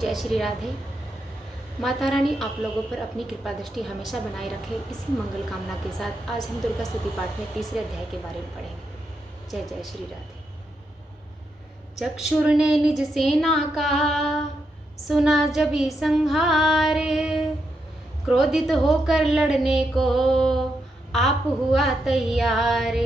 जय श्री राधे। माता रानी आप लोगों पर अपनी कृपा दृष्टि हमेशा बनाए रखे, इसी मंगल कामना के साथ आज हम दुर्गा स्तुति पाठ में तीसरे अध्याय के बारे में पढ़ेंगे। जय जय श्री राधे। चक्षुर ने निज सेना का सुना जबी संहार, क्रोधित होकर लड़ने को आप हुआ तैयार।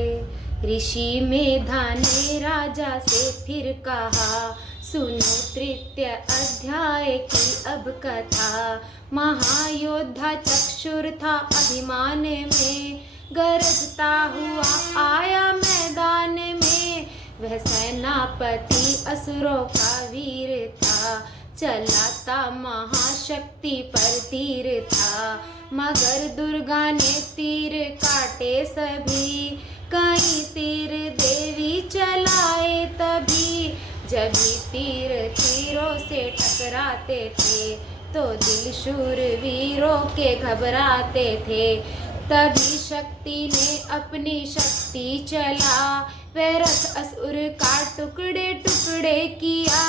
ऋषि मेधा ने राजा से फिर कहा, सुनो तृतीय अध्याय की अब कथा। महायोद्धा चक्षुर था अभिमान में, गरजता हुआ आया मैदान में। वह सेनापति असुरों का वीर था, चलाता महाशक्ति पर तीर था। मगर दुर्गा ने तीर काटे सभी, कई तीर देवी चलाए तभी। जब भी तीरों से टकराते थे, तो दिल शूर वीरों के घबराते थे। तभी शक्ति ने अपनी शक्ति चला, वह रथ असुर का टुकड़े टुकड़े किया।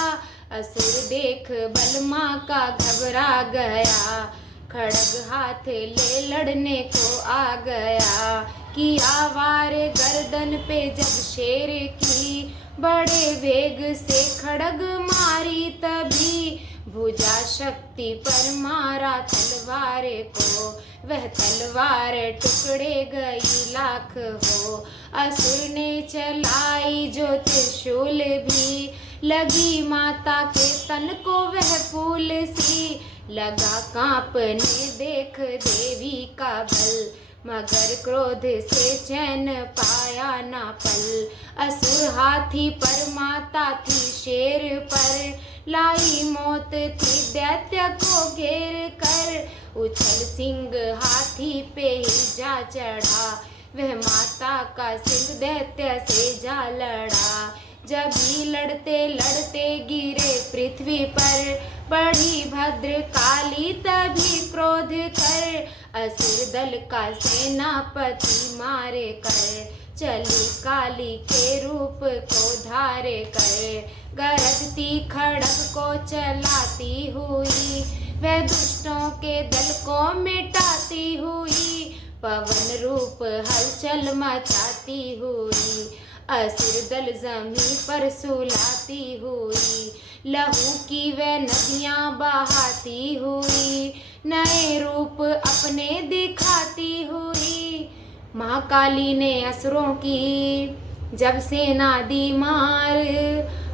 असुर देख बलमा का घबरा गया, खड़ग हाथ ले लड़ने को आ गया। किया वार गर्दन पे जब शेर की, बड़े वेग से खड़ग मारी तभी। भुजा शक्ति पर मारा तलवार को, वह तलवार टुकड़े गई लाख हो। असुर ने चलाई जो त्रिशूल भी, लगी माता के तन को वह फूल सी। लगा कांपने देख देवी का बल, मगर क्रोध से चैन पाया ना पल। असुर हाथी पर माता थी शेर पर, लाई मौत थी दैत्य को घेर कर। उछल सिंह हाथी पे ही जा चढ़ा, वह माता का सिंह दैत्य से जा लड़ा। जब भी लड़ते लड़ते गिरे पृथ्वी पर, बढ़ी भद्र काली तभी क्रोध कर। असुर दल का सेनापति मारे कर, चली काली के रूप को धारे कर। गरजती खड़ग को चलाती हुई, वह दुष्टों के दल को मिटाती हुई। पवन रूप हलचल मचाती हुई, असुर दल जमीन पर सुलाती हुई। लहू की वह नदियां बहाती हुई, नए रूप अपने दिखाती हुई। महाकाली ने असुरों की जब सेना दी मार,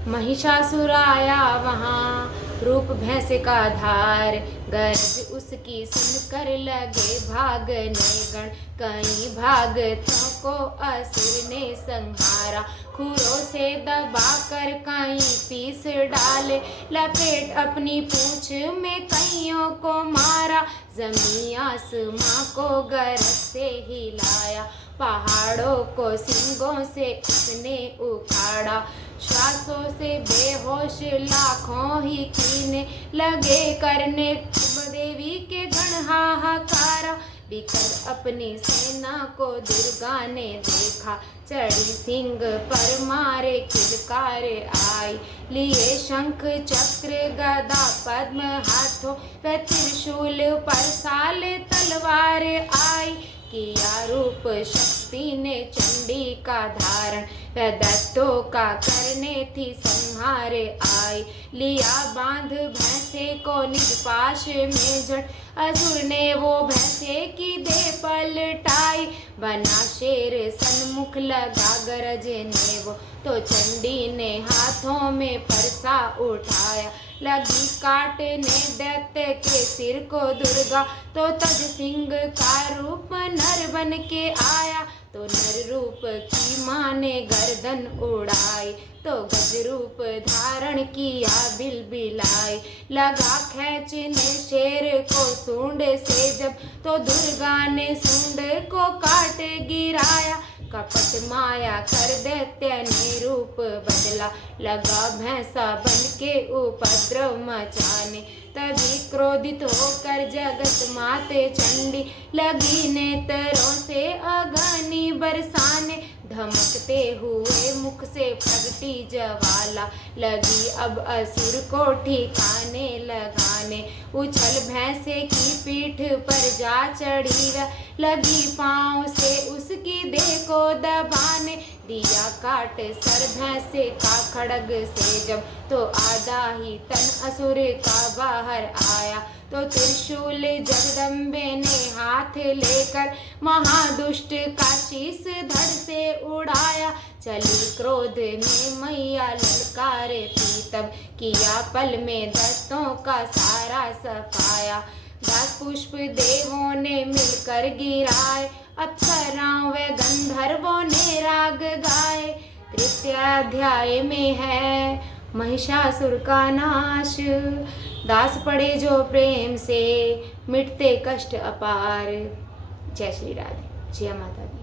महिषासुर आया वहाँ रूप भैंस का धार। गरज उसकी सुनकर लगे भागने गण, कई भागतों को असुर ने संहारा। खुरों से दबाकर कई पीस डाले, लपेट अपनी पूंछ में कईयों को मारा। जमीन आसमां को गरज से हिलाया, पहाड़ों को सींगों से उसने उखाड़ा। श्वासों से बेहोश लाखों ही कीने लगे करने, देवी के गण हाहाकारा। बिकल अपनी सेना को दुर्गा ने देखा, चढ़ी सिंह पर मारे किलकारे आई। लिए शंख चक्र गदा पद्म हाथों, वह त्रिशूल पर साल तलवार आई। किया रूप शक्ति ने चंडी का धारण, वह दैत्यों का करने थी संहार आई। लिया बांध भैंसे को निज पाश में जड़, असुर ने वो भैंसे की दे पलटाई। बना शेर सन्मुख लगा गरजने वो, तो चंडी ने हाथों में फरसा उठाया। लगी काटने दैत्य के सिर को दुर्गा, तो तज सिंह का रूप नर बन के आया। तो नर रूप की माँ ने गर्दन उड़ाई, तो गज रूप धारण किया बिलबिलाई। लगा खींचने शेर को सूंड से जब, तो दुर्गा ने सूंड को काट गिराया। कपट माया कर दैत्य ने रूप बदला, लगा भैंसा बन के उपद्रव मचाने। तभी क्रोधित होकर जगत माते चंडी, लगी नेत्रों से अग्नि बरसाने। धमकते हुए मुख से प्रगटी ज्वाला, लगी अब असुर को ठिकाने आने लगाने। उछल भैंसे की पीठ पर जा चढ़ी वह, लगी पाँव से उसकी देह को दबाने। दिया काट सर भैंसे का खड्ग से जब, तो आधा ही तन असुर का बाहर आया। तो त्रिशूल जगदम्बे ने हाथ लेकर महादुष्ट का शीश धड़ से उड़ाया। चली क्रोध में मैया ललकारे थी तब, किया पल में दस्तों का सारा सफाया। 10 पुष्प देवों ने मिलकर गिराए, अप्सराओं व गंधर्वों ने राग गाए। तृतीय अध्याय में है महिषासुर का नाश। दास पड़े जो प्रेम से, मिटते कष्ट अपार। जय श्री राधे, जय माता दी।